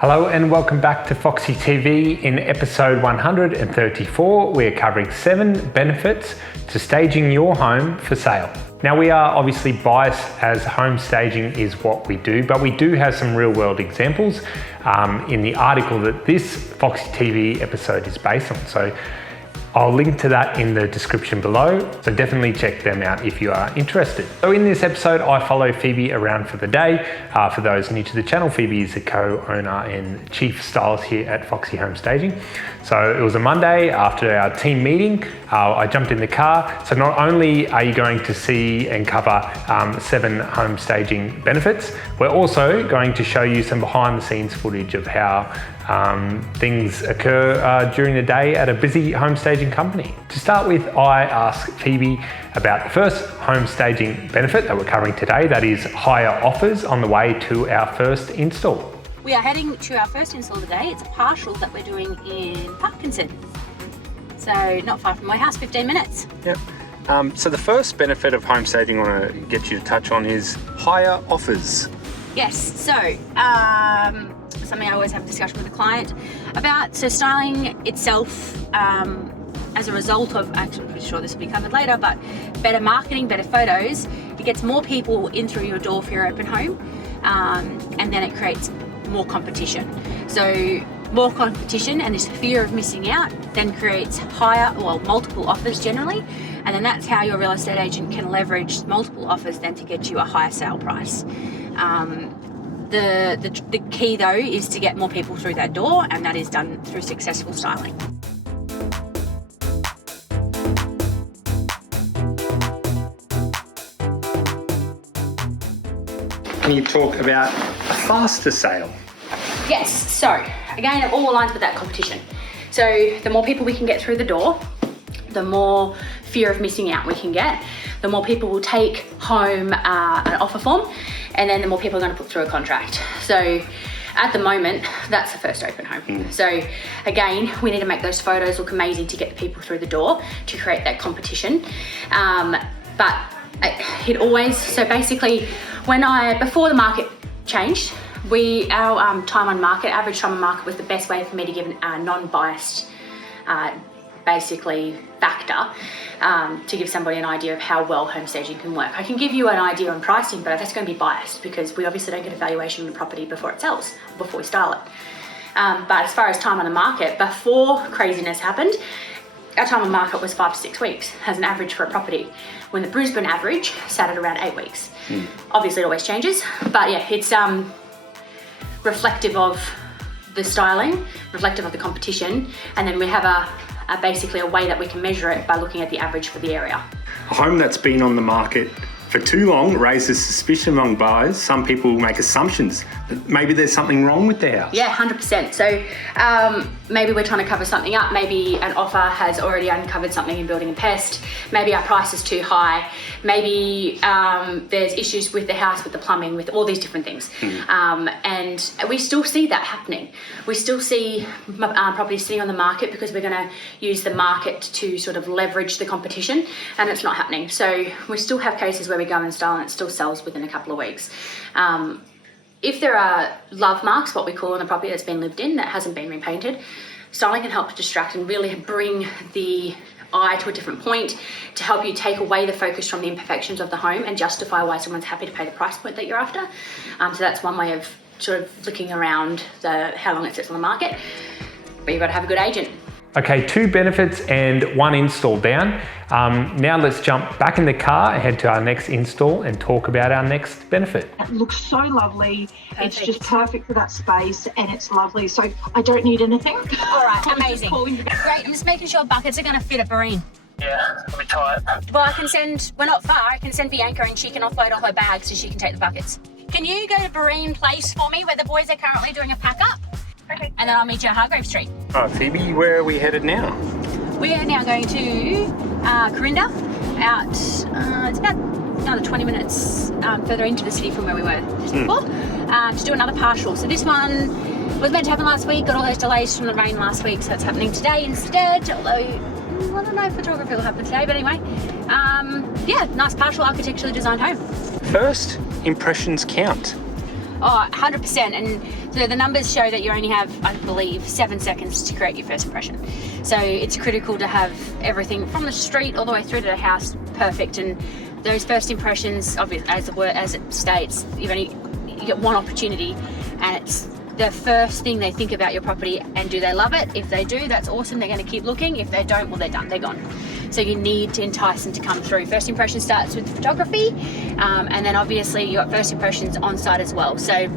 Hello and welcome back to Foxy TV. In episode 134, we're covering 7 benefits to staging your home for sale. Now we are obviously biased as home staging is what we do, but we do have some real world examples in the article that this Foxy TV episode is based on. So I'll link to that in the description below, so definitely check them out if you are interested. So in this episode, I follow Phoebe around for the day. For those new to the channel, Phoebe is the co-owner and chief stylist here at Foxy Home Staging. So it was a Monday after our team meeting. I jumped in the car. So not only are you going to see and cover 7 home staging benefits, we're also going to show you some behind the scenes footage of how things occur during the day at a busy home staging company. To start with, I asked Phoebe about the first home staging benefit that we're covering today, that is higher offers on the way to our first install. We are heading to our first install today. It's a partial that we're doing in Parkinson. So not far from my house, 15 minutes. Yep. So the first benefit of home staging I want to get you to touch on is higher offers. Yes, so something I always have a discussion with the client about. So styling itself, as a result of, actually I'm pretty sure this will be covered later, but better marketing, better photos, it gets more people in through your door for your open home, and then it creates more competition. So more competition and this fear of missing out then creates multiple offers generally, and then that's how your real estate agent can leverage multiple offers then to get you a higher sale price. The key though is to get more people through that door, and that is done through successful styling. Can you talk about a faster sale? Yes, so again, it all aligns with that competition. So the more people we can get through the door, the more fear of missing out we can get, the more people will take home an offer form, and then the more people are going to put through a contract. So at the moment, that's the first open home. So again, we need to make those photos look amazing to get the people through the door to create that competition. But it always, so basically before the market changed, our time on market, average time on market was the best way for me to give a non-biased basically factor to give somebody an idea of how well home staging can work. I can give you an idea on pricing, but that's going to be biased because we obviously don't get a valuation on the property before it sells, before we style it. But as far as time on the market, before craziness happened, our time on market was 5 to 6 weeks as an average for a property, when the Brisbane average sat at around 8 weeks. Obviously it always changes, but yeah, it's reflective of the styling, reflective of the competition, and then we have basically a way that we can measure it by looking at the average for the area. A home that's been on the market for too long raises suspicion among buyers. Some people make assumptions that maybe there's something wrong with their house. Yeah, 100%. So maybe we're trying to cover something up. Maybe an offer has already uncovered something in building and pest. Maybe our price is too high. Maybe there's issues with the house, with the plumbing, with all these different things. And we still see that happening. We still see properties sitting on the market because we're going to use the market to sort of leverage the competition, and it's not happening. So we still have cases where we go and style and it still sells within a couple of weeks. If there are love marks, what we call on a property that's been lived in, that hasn't been repainted, styling can help to distract and really bring the eye to a different point to help you take away the focus from the imperfections of the home and justify why someone's happy to pay the price point that you're after. So that's one way of sort of looking around how long it sits on the market, but you've got to have a good agent. Okay, 2 benefits and 1 install down. Now let's jump back in the car and head to our next install and talk about our next benefit. It looks so lovely. Perfect. It's just perfect for that space and it's lovely. So I don't need anything. All right, amazing. Great, I'm just making sure buckets are going to fit a Barine. Yeah, let me try it. Well, we're not far, I can send Bianca and she can offload all her bags so she can take the buckets. Can you go to Barine Place for me, where the boys are currently doing a pack up? Okay. And then I'll meet you at Hargrave Street. All right, Phoebe, where are we headed now? We are now going to Corinda, it's about another 20 minutes further into the city from where we were just before, to do another partial. So this one was meant to happen last week, got all those delays from the rain last week, so it's happening today instead, although I don't know if photography will happen today, but anyway, yeah, nice partial architecturally designed home. First impressions count. Oh, 100%. And so the numbers show that you only have, I believe, 7 seconds to create your first impression. So it's critical to have everything from the street all the way through to the house perfect. And those first impressions, obviously, as it states, you get one opportunity, and it's the first thing they think about your property. And do they love it? If they do, that's awesome. They're going to keep looking. If they don't, well, they're done. They're gone. So you need to entice them to come through. First impression starts with photography, and then obviously you got first impressions on site as well. So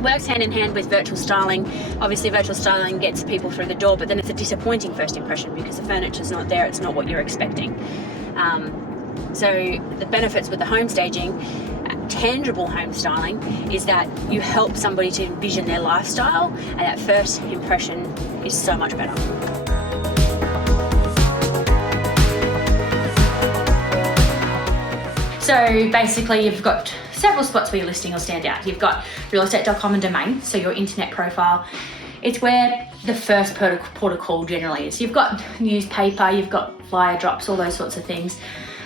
works hand in hand with virtual styling. Obviously virtual styling gets people through the door, but then it's a disappointing first impression because the furniture's not there, it's not what you're expecting. So the benefits with the home staging, tangible home styling, is that you help somebody to envision their lifestyle, and that first impression is so much better. So basically you've got several spots where your listing will stand out. You've got realestate.com and domain, so your internet profile. It's where the first port of call generally is. You've got newspaper, you've got flyer drops, all those sorts of things.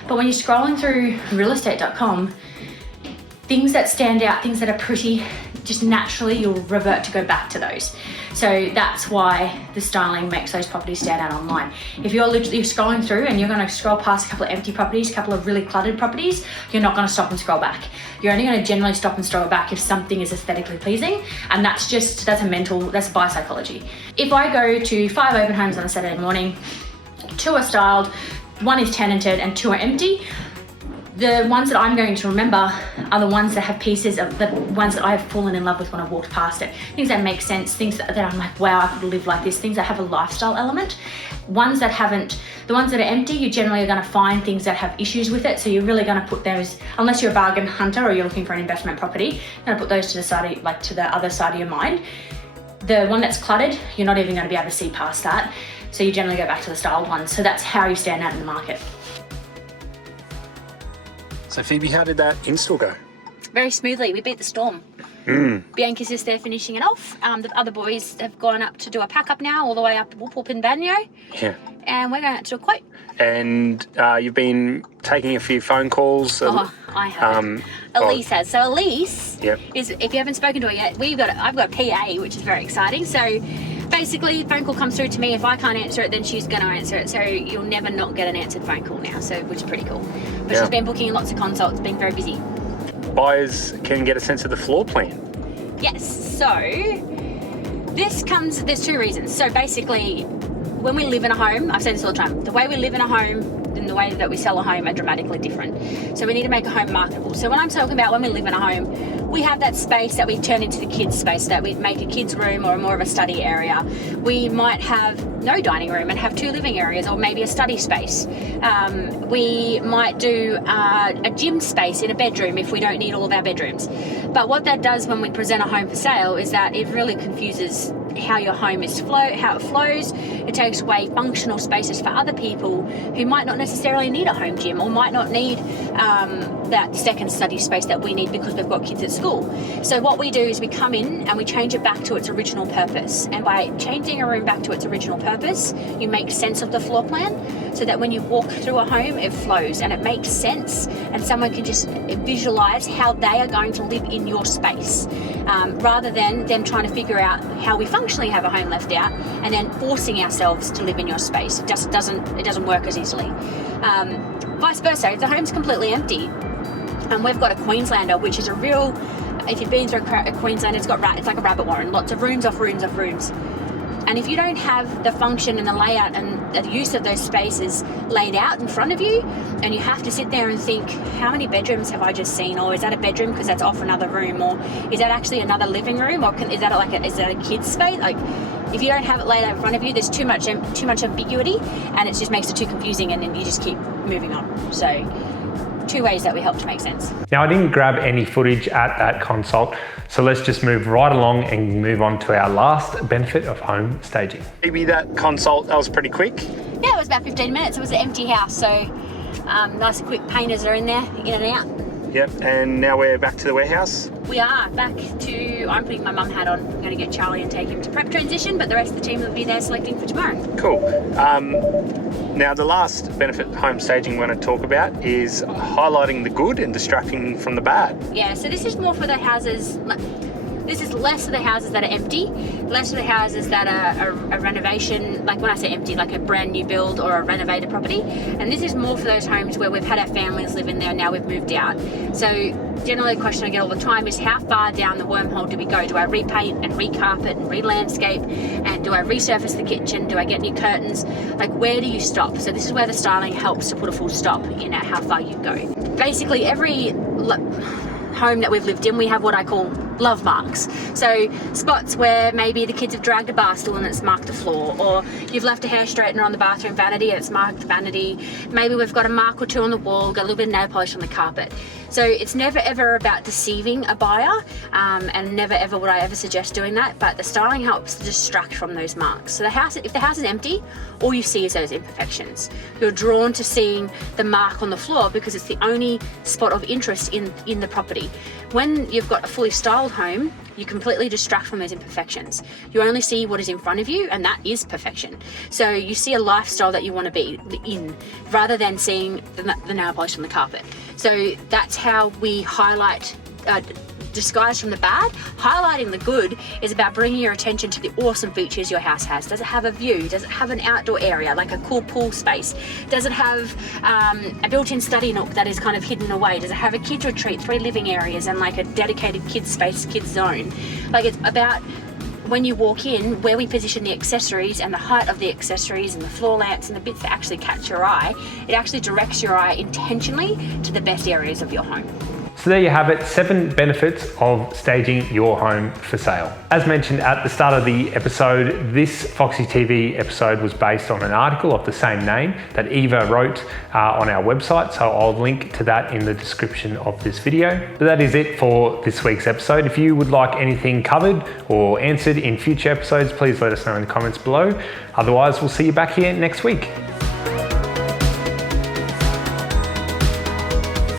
But when you're scrolling through realestate.com, things that stand out, things that are pretty, just naturally you'll revert to go back to those. So that's why the styling makes those properties stand out online. If you're literally scrolling through and you're going to scroll past a couple of empty properties, a couple of really cluttered properties, you're not going to stop and scroll back. You're only going to generally stop and scroll back if something is aesthetically pleasing, and that's buyer psychology. If I go to 5 open homes on a Saturday morning, 2 are styled, 1 is tenanted and 2 are empty, the ones that I'm going to remember are the ones that have pieces of the ones that I have fallen in love with when I walked past it. Things that make sense, things that I'm like, wow, I could live like this, things that have a lifestyle element. The ones that are empty, you generally are going to find things that have issues with it. So you're really going to put those, unless you're a bargain hunter or you're looking for an investment property, you're going to put those to the side, like to the other side of your mind. The one that's cluttered, you're not even going to be able to see past that. So you generally go back to the styled ones. So that's how you stand out in the market. So Phoebe, how did that install go? Very smoothly. We beat the storm. Bianca's just there finishing it off. The other boys have gone up to do a pack up now, all the way up to Whoop Whoop and Banyo. Yeah. And we're going out to do a quote. And you've been taking a few phone calls. Oh, I have. Elise has. So Elise is, if you haven't spoken to her yet, I've got a PA, which is very exciting. So basically, the phone call comes through to me. If I can't answer it, then she's going to answer it. So you'll never not get an answered phone call now, so which is pretty cool. But she's been booking lots of consults, been very busy. Buyers can get a sense of the floor plan. Yes. So there's 2 reasons. So basically, when we live in a home, I've said this all the time, the way we live in a home and the way that we sell a home are dramatically different. So we need to make a home marketable. So when I'm talking about when we live in a home, we have that space that we turn into the kids' space, that we make a kids' room or more of a study area. We might have no dining room and have 2 living areas, or maybe a study space. We might do a gym space in a bedroom if we don't need all of our bedrooms. But what that does when we present a home for sale is that it really confuses how your home how it flows. It takes away functional spaces for other people who might not necessarily need a home gym or might not need that second study space that we need because we've got kids at school. So what we do is we come in and we change it back to its original purpose. And by changing a room back to its original purpose, you make sense of the floor plan so that when you walk through a home, it flows and it makes sense, and someone can just visualize how they are going to live in your space, rather than them trying to figure out how we functionally have a home left out and then forcing ourselves to live in your space. It just doesn't work as easily. Vice versa, if the home's completely empty, and we've got a Queenslander, which is a real, if you've been through a Queenslander, it's like a rabbit warren, lots of rooms off rooms off rooms. And if you don't have the function and the layout and the use of those spaces laid out in front of you, and you have to sit there and think, how many bedrooms have I just seen? Or is that a bedroom because that's off another room? Or is that actually another living room? Or is that a kid's space? Like, if you don't have it laid out in front of you, there's too much ambiguity, and it just makes it too confusing, and then you just keep moving on. So 2 ways that we help to make sense. Now, I didn't grab any footage at that consult, so let's just move right along and move on to our last benefit of home staging. Maybe that consult, that was pretty quick. Yeah, it was about 15 minutes. It was an empty house, so nice and quick. Painters are in there, in and out. Yep, and now we're back to the warehouse. We are back to, I'm putting my mum hat on. I'm going to get Charlie and take him to prep transition, but the rest of the team will be there selecting for tomorrow. Cool. Now the last benefit home staging we're going to talk about is highlighting the good and distracting from the bad. Yeah, so this is more for the houses. This is less of the houses that are empty, less of the houses that are a renovation, like when I say empty, like a brand new build or a renovated property. And this is more for those homes where we've had our families live in there and now we've moved out. So generally the question I get all the time is how far down the wormhole do we go? Do I repaint and recarpet and re-landscape? And do I resurface the kitchen? Do I get new curtains? Like where do you stop? So this is where the styling helps to put a full stop in at how far you go. Basically every home that we've lived in, we have what I call love marks. So spots where maybe the kids have dragged a bar stool and it's marked the floor, or you've left a hair straightener on the bathroom vanity and it's marked the vanity. Maybe we've got a mark or two on the wall, got a little bit of nail polish on the carpet. So it's never ever about deceiving a buyer, and never ever would I ever suggest doing that, but the styling helps to distract from those marks. So if the house is empty, all you see is those imperfections. You're drawn to seeing the mark on the floor because it's the only spot of interest in the property. When you've got a fully styled home, you completely distract from those imperfections. You only see what is in front of you, and that is perfection. So you see a lifestyle that you want to be in, rather than seeing the nail polish on the carpet. So that's how we highlight disguise from the bad. Highlighting the good is about bringing your attention to the awesome features your house has. Does it have a view? Does it have an outdoor area, like a cool pool space? Does it have a built-in study nook that is kind of hidden away? Does it have a kids retreat, 3 living areas and like a dedicated kids space, kids zone? Like it's about when you walk in, where we position the accessories and the height of the accessories and the floor lamps and the bits that actually catch your eye. It actually directs your eye intentionally to the best areas of your home. So there you have it, 7 benefits of staging your home for sale. As mentioned at the start of the episode, this Foxy TV episode was based on an article of the same name that Eva wrote on our website, so I'll link to that in the description of this video. But that is it for this week's episode. If you would like anything covered or answered in future episodes, please let us know in the comments below. Otherwise, we'll see you back here next week.